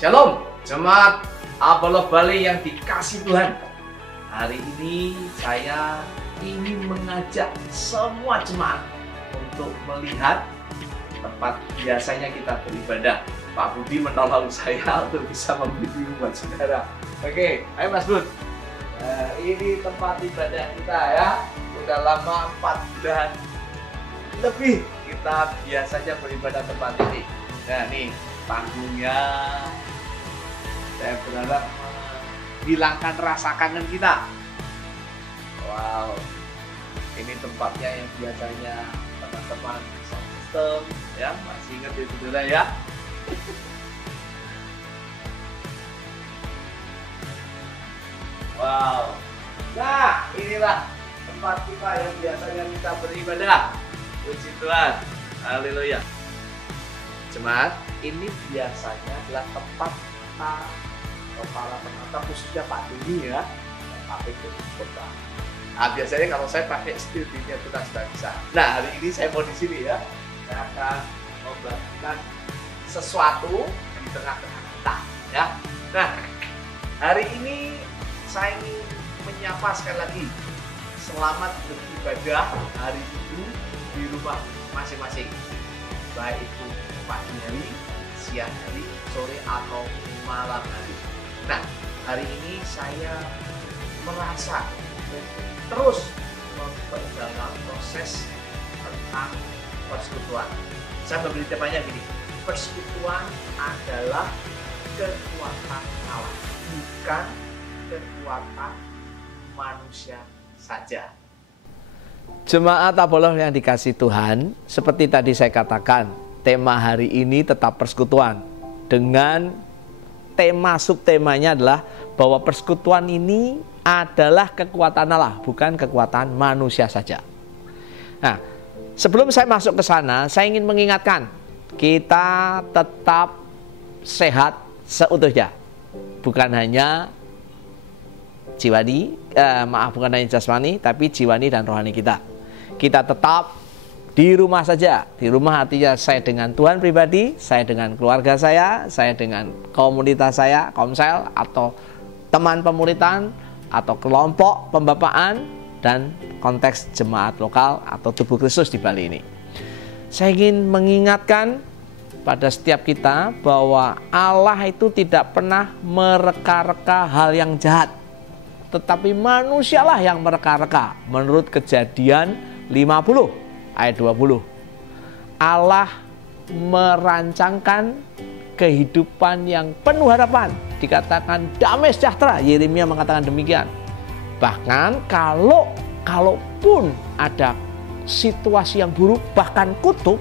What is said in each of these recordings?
Shalom, jemaat Apollo Bali yang dikasih Tuhan. Hari ini saya ingin mengajak semua jemaat untuk melihat tempat biasanya kita beribadah. Pak Budi menolong saya untuk bisa memberi buat saudara. Oke, ayo Mas Bud. Ini tempat ibadah kita ya. Udah lama 4 bulan lebih kita biasanya beribadah tempat ini. Nah nih panggungnya. Saya berharap menghilangkan rasa kangen kita. Wow, ini tempatnya yang biasanya teman-teman sound system ya, masih ingat ya saudara ya. Wow, nah inilah tempat kita yang biasanya kita beribadah. Puji Tuhan, haleluya. Jemaat, ini biasanya adalah tempat kita kepala penata khususnya Pak Dini ya, Pak itu kota. Nah, biasanya kalau saya pakai studinya itu sudah bisa. Nah, hari ini saya mau di sini ya. Saya akan membagikan sesuatu di tengah-tengah kita ya. Nah, hari ini saya ingin menyapa sekali lagi. Selamat beribadah hari Minggu di rumah masing-masing. Baik itu pagi hari, siang hari, sore atau malam hari. Nah, hari ini saya merasa terus memperdalam proses tentang persekutuan. Saya memberi temanya gini, persekutuan adalah kekuatan Allah, bukan kekuatan manusia saja. Jemaat Apollo yang dikasih Tuhan, seperti tadi saya katakan, tema hari ini tetap persekutuan. Dengan tema subtemanya adalah bahwa persekutuan ini adalah kekuatan Allah, bukan kekuatan manusia saja. Nah, sebelum saya masuk ke sana, saya ingin mengingatkan, kita tetap sehat seutuhnya. Bukan hanya jiwani, bukan hanya jasmani, tapi jiwani dan rohani kita. Kita tetap di rumah saja. Di rumah artinya saya dengan Tuhan pribadi, saya dengan keluarga saya dengan komunitas saya, komsel atau teman pemuritan atau kelompok pembapaan dan konteks jemaat lokal atau tubuh Kristus di Bali ini. Saya ingin mengingatkan pada setiap kita bahwa Allah itu tidak pernah mereka-reka hal yang jahat, tetapi manusialah yang mereka-reka. Menurut Kejadian 50 ayat 20, Allah merancangkan kehidupan yang penuh harapan, dikatakan damai sejahtera. Yeremia mengatakan demikian. Bahkan kalaupun ada situasi yang buruk, bahkan kutuk,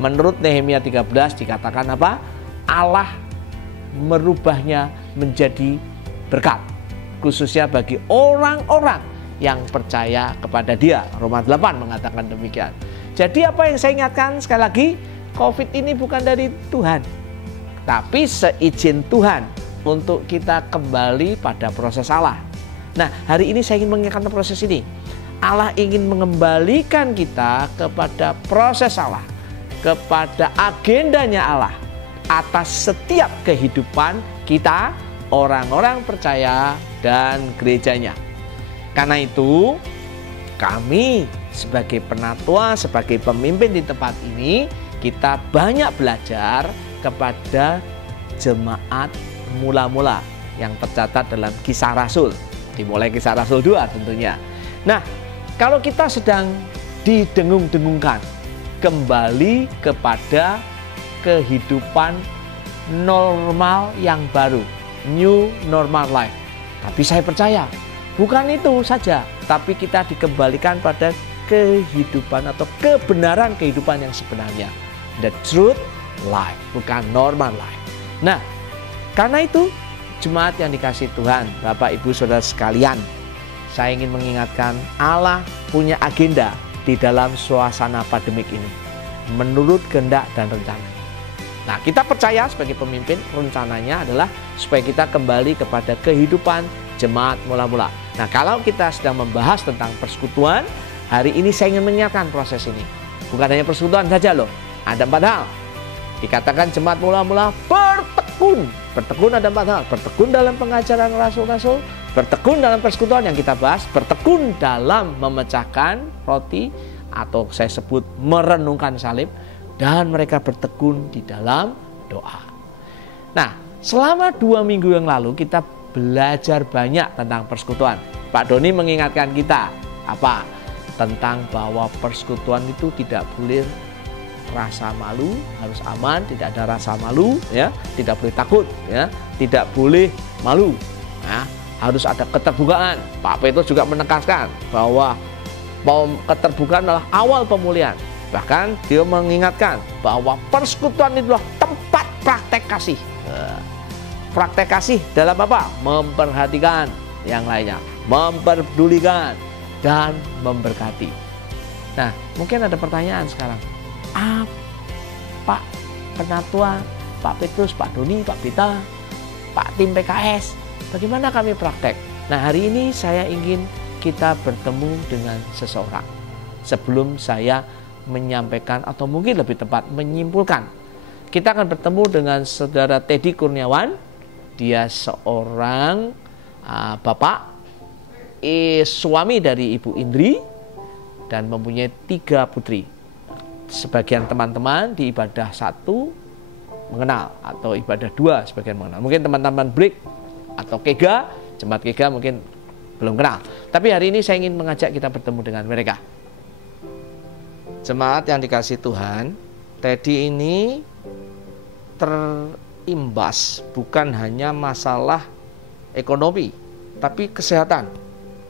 menurut Nehemia 13 dikatakan apa? Allah merubahnya menjadi berkat, khususnya bagi orang-orang yang percaya kepada Dia. Roma 8 mengatakan demikian. Jadi apa yang saya ingatkan sekali lagi, COVID ini bukan dari Tuhan, tapi seizin Tuhan untuk kita kembali pada proses Allah. Nah, hari ini saya ingin mengingatkan proses ini. Allah ingin mengembalikan kita kepada proses Allah, kepada agendanya Allah atas setiap kehidupan kita, orang-orang percaya dan gerejanya. Karena itu, kami sebagai penatua, sebagai pemimpin di tempat ini, kita banyak belajar kepada jemaat mula-mula yang tercatat dalam Kisah Rasul. Dimulai Kisah Rasul 2 tentunya. Nah, kalau kita sedang didengung-dengungkan kembali kepada kehidupan normal yang baru, new normal life. Tapi saya percaya bukan itu saja, tapi kita dikembalikan pada kehidupan atau kebenaran kehidupan yang sebenarnya, the truth life, bukan normal life. Nah, karena itu jemaat yang dikasih Tuhan, Bapak Ibu Saudara sekalian, saya ingin mengingatkan Allah punya agenda di dalam suasana pandemik ini menurut kehendak dan rencana. Nah, kita percaya sebagai pemimpin, rencananya adalah supaya kita kembali kepada kehidupan jemaat mula-mula. Nah, kalau kita sedang membahas tentang persekutuan, hari ini saya ingin mengingatkan proses ini. Bukan hanya persekutuan saja loh, ada 4 hal. Dikatakan jemaat mula-mula bertekun Bertekun ada 4 hal. Bertekun dalam pengajaran rasul-rasul, bertekun dalam persekutuan yang kita bahas, bertekun dalam memecahkan roti atau saya sebut merenungkan salib, dan mereka bertekun di dalam doa. Nah, selama 2 minggu yang lalu kita belajar banyak tentang persekutuan. Pak Doni mengingatkan kita apa? Tentang bahwa persekutuan itu tidak boleh rasa malu, harus aman, tidak ada rasa malu, ya, tidak boleh takut, ya, tidak boleh malu, ya, harus ada keterbukaan. Pak Petrus juga menekankan bahwa keterbukaan adalah awal pemulihan. Bahkan dia mengingatkan bahwa persekutuan itulah tempat praktek kasih. Praktek kasih dalam apa? Memperhatikan yang lainnya, memperdulikan, dan memberkati. Nah, mungkin ada pertanyaan sekarang. Pak Penatua, Pak Petrus, Pak Doni, Pak Bita, Pak tim PKS, bagaimana kami praktek? Nah, hari ini saya ingin kita bertemu dengan seseorang. Sebelum saya menyampaikan atau mungkin lebih tepat menyimpulkan, kita akan bertemu dengan saudara Teddy Kurniawan. Dia seorang bapak, suami dari Ibu Indri, dan mempunyai 3 putri. Sebagian teman-teman di ibadah 1 mengenal, atau ibadah 2 sebagian mengenal. Mungkin teman-teman break atau Kega, jemaat Kega mungkin belum kenal. Tapi hari ini saya ingin mengajak kita bertemu dengan mereka. Jemaat yang dikasih Tuhan, Teddy ini terimbas bukan hanya masalah ekonomi, tapi kesehatan.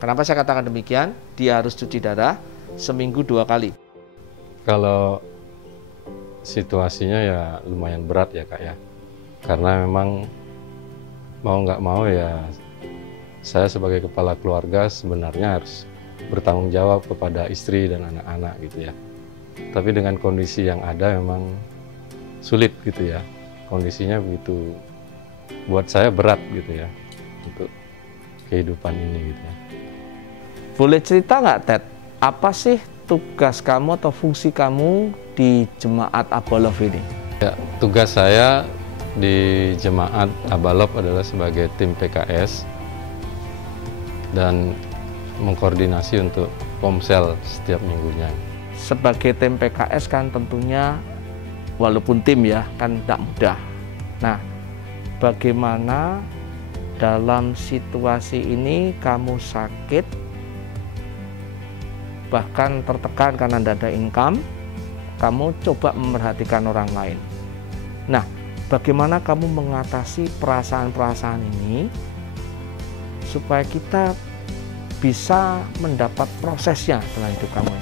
Kenapa saya katakan demikian? Dia harus cuci darah seminggu 2 kali. Kalau situasinya ya lumayan berat ya Kak ya, karena memang mau nggak mau ya saya sebagai kepala keluarga sebenarnya harus bertanggung jawab kepada istri dan anak-anak gitu ya. Tapi dengan kondisi yang ada memang sulit gitu ya, kondisinya begitu buat saya berat gitu ya untuk kehidupan ini gitu ya. Boleh cerita nggak Ted, apa sih tugas kamu atau fungsi kamu di Jemaat Abalov ini? Ya, tugas saya di Jemaat Abalov adalah sebagai tim PKS dan mengkoordinasi untuk komsel setiap minggunya. Sebagai tim PKS kan tentunya walaupun tim ya kan tidak mudah. Nah, bagaimana dalam situasi ini kamu sakit, bahkan tertekan karena tidak ada income, kamu coba memperhatikan orang lain. Nah, bagaimana kamu mengatasi perasaan-perasaan ini supaya kita bisa mendapat prosesnya dalam hidup kamu?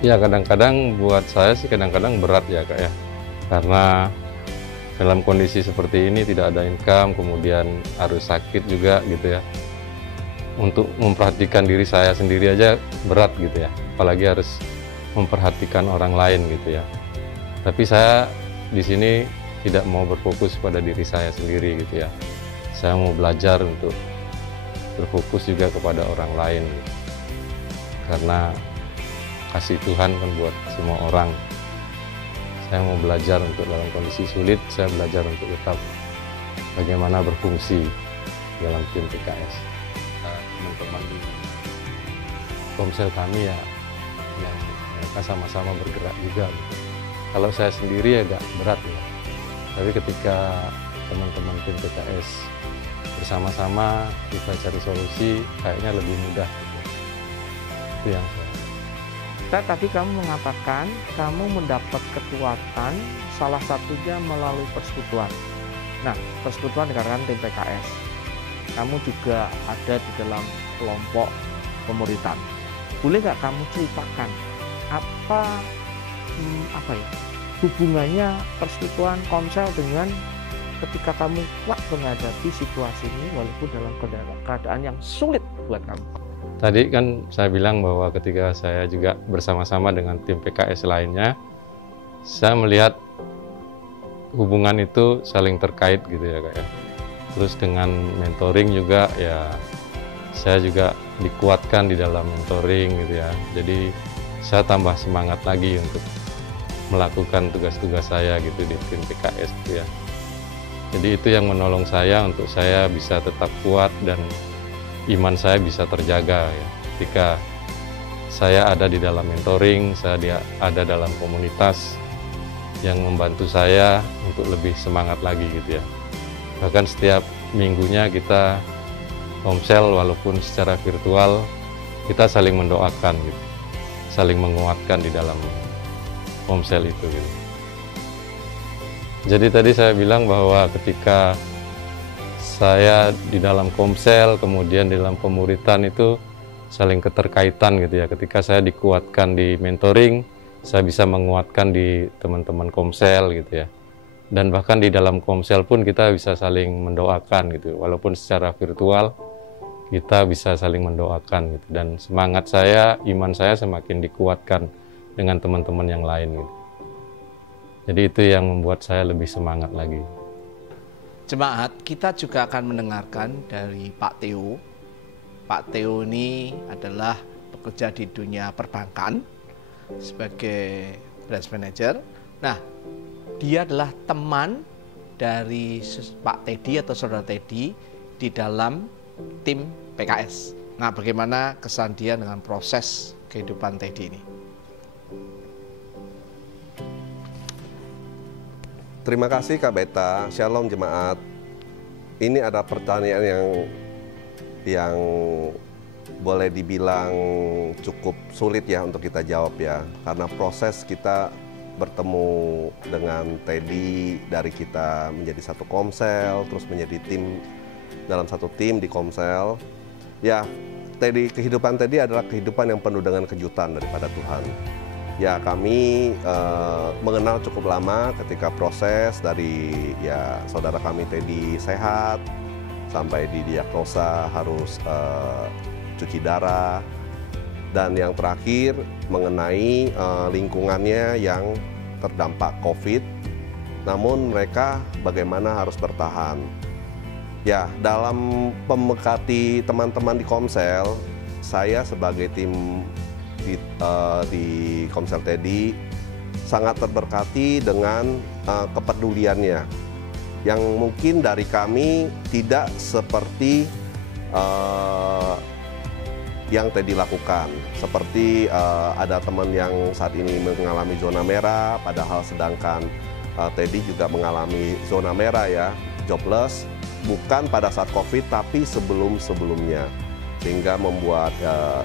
Ya, kadang-kadang buat saya sih kadang-kadang berat ya Kak ya, karena dalam kondisi seperti ini tidak ada income, kemudian harus sakit juga gitu ya. Untuk memperhatikan diri saya sendiri aja berat gitu ya, apalagi harus memperhatikan orang lain gitu ya. Tapi saya di sini tidak mau berfokus pada diri saya sendiri gitu ya. Saya mau belajar untuk berfokus juga kepada orang lain gitu. Karena kasih Tuhan kan buat semua orang. Saya mau belajar untuk dalam kondisi sulit, saya belajar untuk tetap bagaimana berfungsi dalam tim PKS. Teman-teman di komsel kami ya, yang mereka sama-sama bergerak juga gitu. Kalau saya sendiri agak berat ya, tapi ketika teman-teman tim PKS bersama-sama kita cari solusi, kayaknya lebih mudah gitu. Itu yang saya. Tadi kamu mengatakan kamu mendapat kekuatan salah satunya melalui persekutuan. Nah, persekutuan dikatakan tim PKS. Kamu juga ada di dalam kelompok pemuritan. Boleh nggak kamu ceritakan apa ya hubungannya persekutuan komsel dengan ketika kamu kuat menghadapi situasi ini walaupun dalam keadaan yang sulit buat kamu? Tadi kan saya bilang bahwa ketika saya juga bersama-sama dengan tim PKS lainnya, saya melihat hubungan itu saling terkait gitu ya Kak ya. Terus dengan mentoring juga ya, saya juga dikuatkan di dalam mentoring gitu ya. Jadi saya tambah semangat lagi untuk melakukan tugas-tugas saya gitu di tim PKS gitu ya. Jadi itu yang menolong saya untuk saya bisa tetap kuat dan iman saya bisa terjaga ya. Ketika saya ada di dalam mentoring, saya ada dalam komunitas yang membantu saya untuk lebih semangat lagi gitu ya. Bahkan setiap minggunya kita komsel walaupun secara virtual, kita saling mendoakan gitu, saling menguatkan di dalam komsel itu gitu. Jadi tadi saya bilang bahwa ketika saya di dalam komsel, kemudian di dalam pemuritan itu saling keterkaitan gitu ya. Ketika saya dikuatkan di mentoring, saya bisa menguatkan di teman-teman komsel gitu ya. Dan bahkan di dalam komsel pun kita bisa saling mendoakan gitu. Walaupun secara virtual, kita bisa saling mendoakan gitu. Dan semangat saya, iman saya semakin dikuatkan dengan teman-teman yang lain gitu. Jadi itu yang membuat saya lebih semangat lagi. Jemaat, kita juga akan mendengarkan dari Pak Theo. Pak Theo ini adalah bekerja di dunia perbankan sebagai branch manager. Nah, dia adalah teman dari Pak Teddy atau Saudara Teddy di dalam tim PKS. Nah, bagaimana kesan dia dengan proses kehidupan Teddy ini? Terima kasih Kak Beta, Shalom jemaat. Ini ada pertanyaan yang boleh dibilang cukup sulit ya untuk kita jawab ya. Karena proses kita bertemu dengan Teddy dari kita menjadi satu komsel, terus menjadi tim dalam satu tim di komsel. Ya, kehidupan Teddy adalah kehidupan yang penuh dengan kejutan daripada Tuhan. Ya, kami mengenal cukup lama ketika proses dari ya saudara kami Teddy sehat sampai didiagnosa harus cuci darah, dan yang terakhir mengenai lingkungannya yang terdampak COVID, namun mereka bagaimana harus bertahan. Ya, dalam pemekati teman-teman di Komsel, saya sebagai tim di Komsel Teddy sangat terberkati dengan kepeduliannya yang mungkin dari kami tidak seperti yang Teddy lakukan. Seperti ada teman yang saat ini mengalami zona merah, padahal sedangkan Teddy juga mengalami zona merah ya, jobless, bukan pada saat COVID tapi sebelum-sebelumnya. Sehingga membuat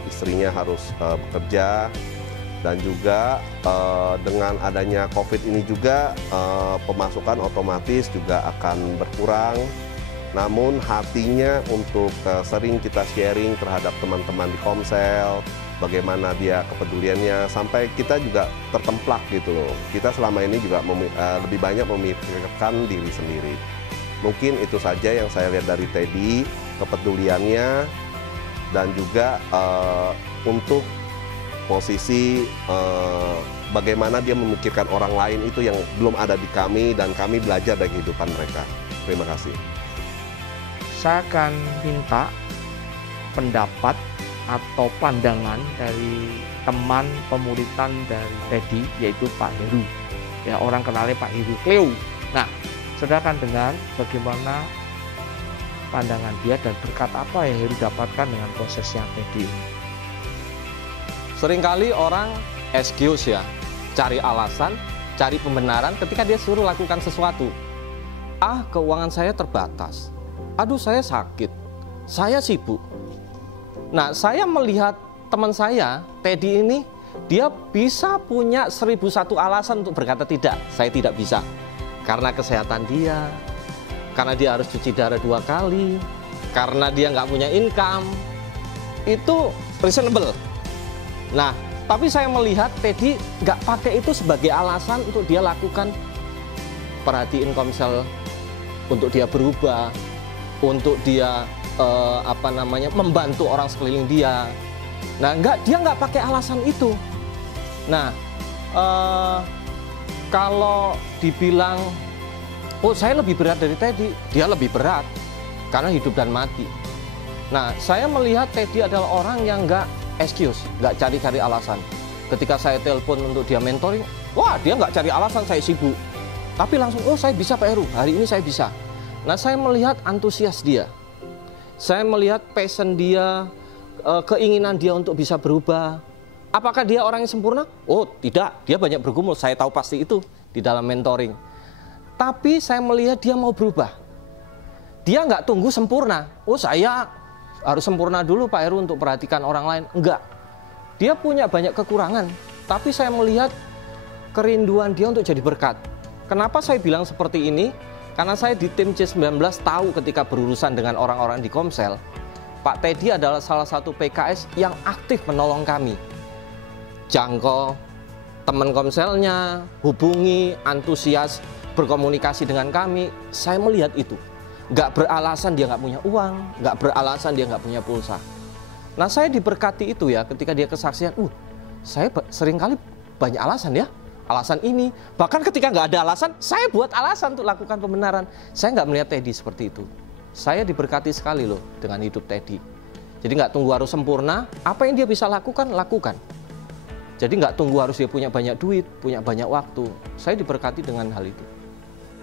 istrinya harus bekerja, dan juga dengan adanya COVID ini juga pemasukan otomatis juga akan berkurang. Namun hatinya untuk sering kita sharing terhadap teman-teman di Komsel, bagaimana dia kepeduliannya, sampai kita juga tertemplak gitu loh. Kita selama ini juga lebih banyak memikirkan diri sendiri. Mungkin itu saja yang saya lihat dari Teddy, kepeduliannya, dan juga untuk posisi bagaimana dia memikirkan orang lain itu yang belum ada di kami, dan kami belajar dari kehidupan mereka. Terima kasih. Saya akan minta pendapat atau pandangan dari teman pemuritan dari Teddy, yaitu Pak Heru. Ya, orang kenalnya Pak Heru Cleo. Nah, saudara akan dengar bagaimana pandangan dia dan berkat apa yang Heru dapatkan dengan prosesnya Teddy ini. Seringkali orang excuse ya, cari alasan, cari pembenaran ketika dia suruh lakukan sesuatu. Ah, keuangan saya terbatas. Aduh, saya sakit. Saya sibuk. Nah, saya melihat teman saya, Teddy ini, dia bisa punya 1001 alasan untuk berkata tidak. Saya tidak bisa. Karena kesehatan dia, karena dia harus cuci darah 2 kali, karena dia nggak punya income. Itu reasonable. Nah, tapi saya melihat Teddy nggak pakai itu sebagai alasan untuk dia lakukan, perhatiin Komsel, untuk dia berubah, untuk dia membantu orang sekeliling dia. Nah, dia nggak pakai alasan itu. Nah, kalau dibilang, oh saya lebih berat dari Teddy, dia lebih berat karena hidup dan mati. Nah, saya melihat Teddy adalah orang yang nggak excuse, nggak cari-cari alasan. Ketika saya telepon untuk dia mentoring, wah dia nggak cari alasan, saya sibuk. Tapi langsung, oh saya bisa Pak Heru, hari ini saya bisa. Nah, saya melihat antusias dia. Saya melihat passion dia, keinginan dia untuk bisa berubah. Apakah dia orang yang sempurna? Oh, tidak. Dia banyak bergumul. Saya tahu pasti itu di dalam mentoring. Tapi saya melihat dia mau berubah. Dia nggak tunggu sempurna. Oh, saya harus sempurna dulu Pak Heru untuk perhatikan orang lain. Enggak. Dia punya banyak kekurangan. Tapi saya melihat kerinduan dia untuk jadi berkat. Kenapa saya bilang seperti ini? Karena saya di tim C19 tahu ketika berurusan dengan orang-orang di Komsel, Pak Teddy adalah salah satu PKS yang aktif menolong kami. Jangkau teman Komselnya, hubungi, antusias, berkomunikasi dengan kami. Saya melihat itu. Nggak beralasan dia nggak punya uang, nggak beralasan dia nggak punya pulsa. Nah, saya diberkati itu ya ketika dia kesaksian, saya seringkali banyak alasan ya. Alasan ini, bahkan ketika nggak ada alasan, saya buat alasan untuk lakukan pembenaran. Saya nggak melihat Teddy seperti itu. Saya diberkati sekali loh dengan hidup Teddy. Jadi nggak tunggu harus sempurna, apa yang dia bisa lakukan, lakukan. Jadi nggak tunggu harus dia punya banyak duit, punya banyak waktu. Saya diberkati dengan hal itu.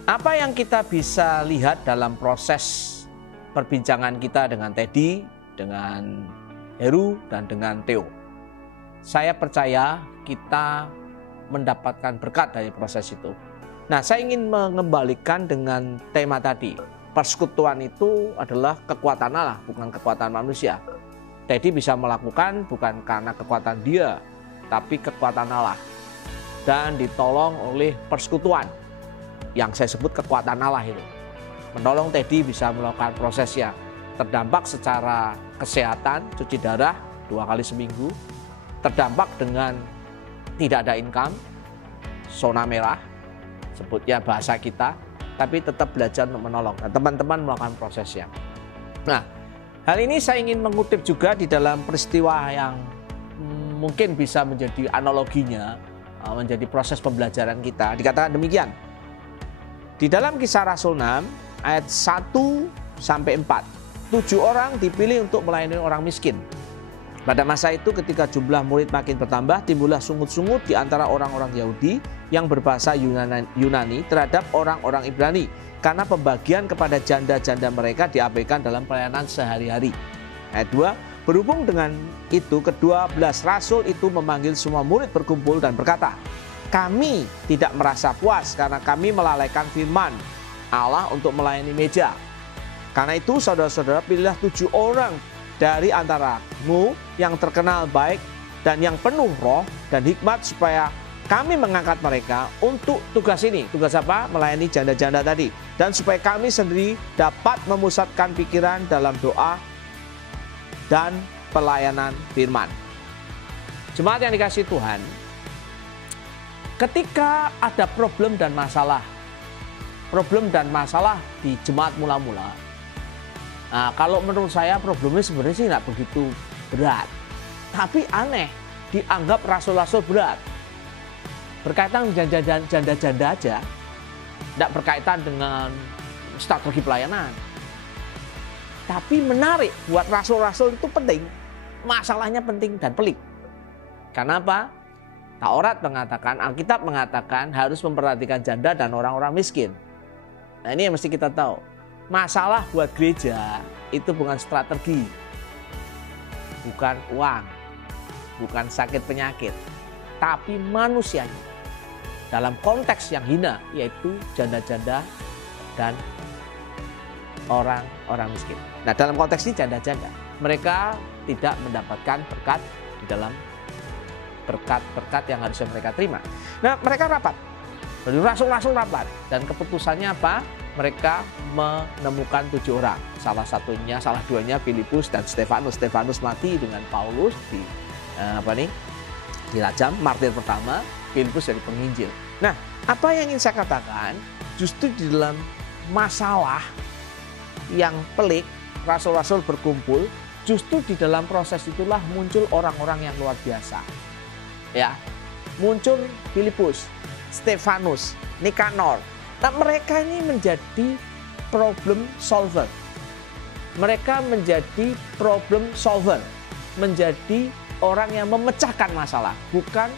Apa yang kita bisa lihat dalam proses perbincangan kita dengan Teddy, dengan Heru, dan dengan Theo? Saya percaya kita mendapatkan berkat dari proses itu. Nah, saya ingin mengembalikan dengan tema tadi. Persekutuan itu adalah kekuatan Allah, bukan kekuatan manusia. Teddy bisa melakukan bukan karena kekuatan dia, tapi kekuatan Allah. Dan ditolong oleh persekutuan, yang saya sebut kekuatan Allah itu. Menolong Teddy bisa melakukan prosesnya. Terdampak secara kesehatan, cuci darah 2 kali seminggu. Terdampak dengan tidak ada income, zona merah, sebutnya bahasa kita, tapi tetap belajar untuk menolong. Nah, teman-teman melakukan prosesnya. Nah, hal ini saya ingin mengutip juga di dalam peristiwa yang mungkin bisa menjadi analoginya, menjadi proses pembelajaran kita. Dikatakan demikian. Di dalam Kisah Rasul 6, ayat 1-4, 7 orang dipilih untuk melayani orang miskin. Pada masa itu ketika jumlah murid makin bertambah, timbullah sungut-sungut di antara orang-orang Yahudi yang berbahasa Yunani terhadap orang-orang Ibrani, karena pembagian kepada janda-janda mereka diabaikan dalam pelayanan sehari-hari. Ayat 2, berhubung dengan itu ke-12 rasul itu memanggil semua murid berkumpul dan berkata, kami tidak merasa puas karena kami melalaikan firman Allah untuk melayani meja. Karena itu saudara-saudara, pilihlah 7 orang dari antaramu yang terkenal baik dan yang penuh roh dan hikmat, supaya kami mengangkat mereka untuk tugas ini. Tugas apa? Melayani janda-janda tadi. Dan supaya kami sendiri dapat memusatkan pikiran dalam doa dan pelayanan firman. Jemaat yang dikasihi Tuhan, ketika ada problem dan masalah di jemaat mula-mula, nah, kalau menurut saya problemnya sebenarnya sih nggak begitu berat. Tapi aneh, dianggap rasul-rasul berat. Berkaitan dengan janda-janda aja, tidak berkaitan dengan strategi pelayanan. Tapi menarik, buat rasul-rasul itu penting. Masalahnya penting dan pelik. Karena apa? Taurat mengatakan, Alkitab mengatakan harus memperhatikan janda dan orang-orang miskin. Nah, ini yang mesti kita tahu. Masalah buat gereja itu bukan strategi, bukan uang, bukan sakit penyakit, tapi manusianya. Dalam konteks yang hina, yaitu janda-janda dan orang-orang miskin. Nah, dalam konteks ini janda-janda, mereka tidak mendapatkan berkat di dalam berkat-berkat yang harusnya mereka terima. Nah, mereka rapat, rasul-rasul rapat, dan keputusannya apa? Mereka menemukan 7 orang. Salah duanya Filipus dan Stefanus. Stefanus mati dengan Paulus di dirajam, martir pertama. Filipus jadi penginjil. Nah, apa yang ingin saya katakan? Justru di dalam masalah yang pelik, rasul-rasul berkumpul. Justru di dalam proses itulah muncul orang-orang yang luar biasa. Ya, muncul Filipus, Stefanus, Nikanor. Nah, mereka ini menjadi problem solver. Mereka menjadi problem solver. Menjadi orang yang memecahkan masalah. Bukan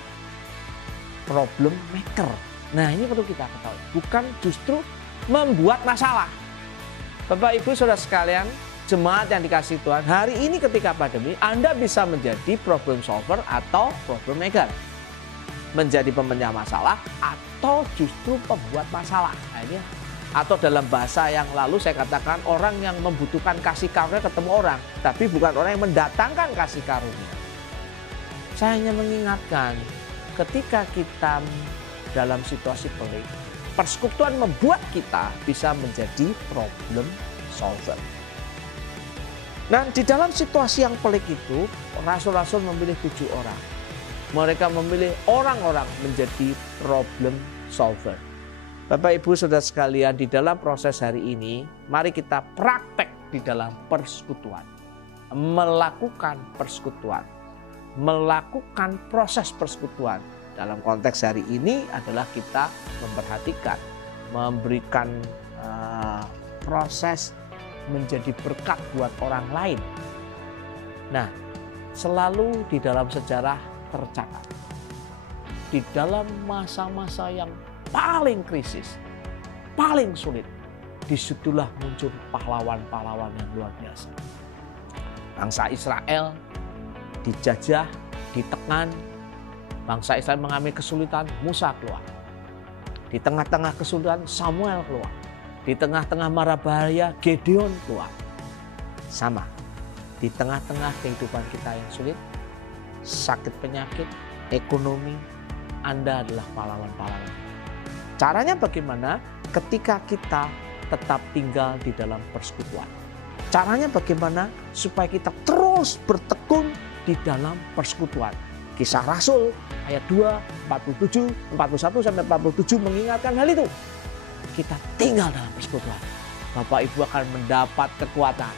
problem maker. Nah, ini perlu kita ketahui. Bukan justru membuat masalah. Bapak Ibu Saudara sekalian, jemaat yang dikasihi Tuhan, hari ini ketika pandemi Anda bisa menjadi problem solver atau problem maker. Menjadi pemecah masalah atau justru pembuat masalah. Nah, ini, atau dalam bahasa yang lalu saya katakan orang yang membutuhkan kasih karunia ketemu orang, tapi bukan orang yang mendatangkan kasih karunia. Saya hanya mengingatkan ketika kita dalam situasi pelik, persekutuan membuat kita bisa menjadi problem solver. Nah, di dalam situasi yang pelik itu, rasul-rasul memilih 7 orang. Mereka memilih orang-orang menjadi problem solver. Bapak Ibu Saudara sekalian, di dalam proses hari ini, mari kita praktek di dalam persekutuan. Melakukan persekutuan. Melakukan proses persekutuan. Dalam konteks hari ini adalah kita memperhatikan, memberikan proses menjadi berkat buat orang lain. Nah, selalu di dalam sejarah tercatat, di dalam masa-masa yang paling krisis, paling sulit, disitulah muncul pahlawan-pahlawan yang luar biasa. Bangsa Israel dijajah, ditekan, bangsa Israel mengalami kesulitan, Musa keluar. Di tengah-tengah kesulitan, Samuel keluar. Di tengah-tengah mara bahaya, Gideon keluar. Sama, di tengah-tengah kehidupan kita yang sulit, sakit penyakit, ekonomi, Anda adalah pahlawan-pahlawan. Caranya bagaimana? Ketika kita tetap tinggal di dalam persekutuan. Caranya bagaimana? Supaya kita terus bertekun di dalam persekutuan. Kisah Rasul ayat 2, 47, 41 sampai 47 mengingatkan hal itu. Kita tinggal dalam persekutuan. Bapak Ibu akan mendapat kekuatan.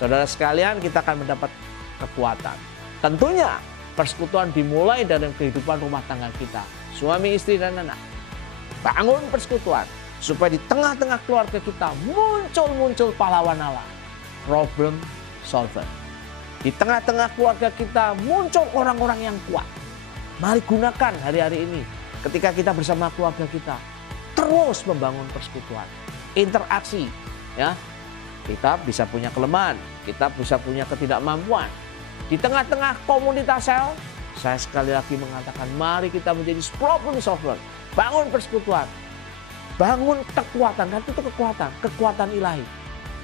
Saudara sekalian, kita akan mendapat kekuatan. Tentunya persekutuan dimulai dari kehidupan rumah tangga kita. Suami, istri, dan anak. Bangun persekutuan. Supaya di tengah-tengah keluarga kita muncul pahlawan Allah. Problem solver. Di tengah-tengah keluarga kita muncul orang-orang yang kuat. Mari gunakan hari-hari ini ketika kita bersama keluarga kita terus membangun persekutuan, interaksi, ya. Kita bisa punya kelemahan, kita bisa punya ketidakmampuan. Di tengah-tengah komunitas sel, saya sekali lagi mengatakan mari kita menjadi problem solver, bangun persekutuan, bangun kekuatan, kan itu kekuatan ilahi.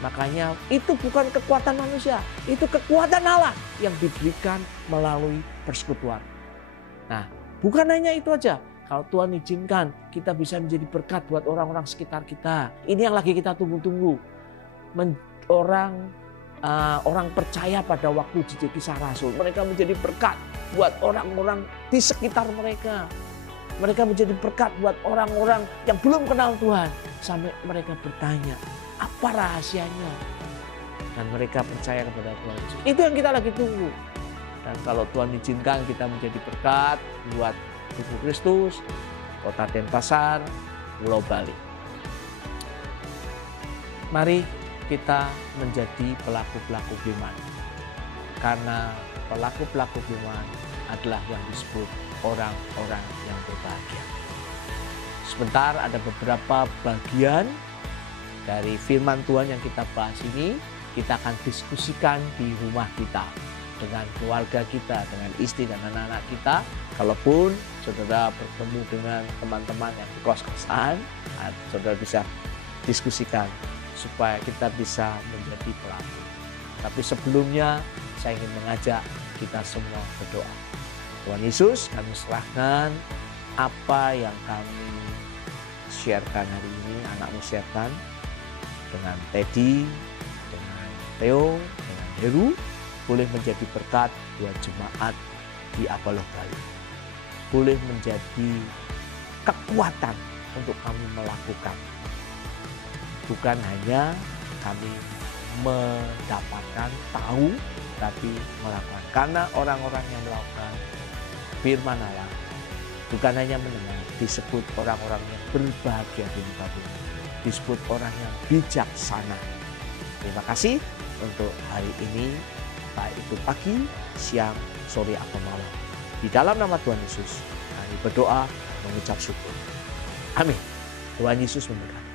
Makanya itu bukan kekuatan manusia, itu kekuatan Allah yang diberikan melalui persekutuan. Nah, bukan hanya itu aja. Kalau Tuhan izinkan, kita bisa menjadi berkat buat orang-orang sekitar kita. Ini yang lagi kita tunggu-tunggu. Orang percaya pada waktu di Kisah Rasul. Mereka menjadi berkat buat orang-orang di sekitar mereka. Mereka menjadi berkat buat orang-orang yang belum kenal Tuhan. Sampai mereka bertanya, apa rahasianya? Dan mereka percaya kepada Tuhan Yesus. Itu yang kita lagi tunggu. Dan kalau Tuhan izinkan kita menjadi berkat buat Tubuh Kristus, Kota Denpasar, Pulau Bali. Mari kita menjadi pelaku-pelaku firman. Karena pelaku-pelaku firman adalah yang disebut orang-orang yang berbahagia. Sebentar ada beberapa bagian dari firman Tuhan yang kita bahas ini, kita akan diskusikan di rumah kita dengan keluarga kita, dengan istri dan anak-anak kita. Kalaupun saudara bertemu dengan teman-teman yang di kos-kosan, saudara bisa diskusikan supaya kita bisa menjadi pelaku. Tapi sebelumnya saya ingin mengajak kita semua berdoa. Tuhan Yesus, kami serahkan apa yang kami sharekan hari ini, anakmu sharekan dengan Teddy, dengan Theo, dengan Heru, boleh menjadi berkat buat jemaat di Apaloh Bali. Boleh menjadi kekuatan untuk kami melakukan. Bukan hanya kami mendapatkan tahu, tapi melakukan. Karena orang-orang yang melakukan firman Allah bukan hanya mendengar, disebut orang-orang yang berbahagia di muka bumi, disebut orang yang bijaksana. Terima kasih untuk hari ini, baik itu pagi, siang, sore, atau malam. Di dalam nama Tuhan Yesus, kami berdoa mengucap syukur. Amin. Tuhan Yesus memberkati.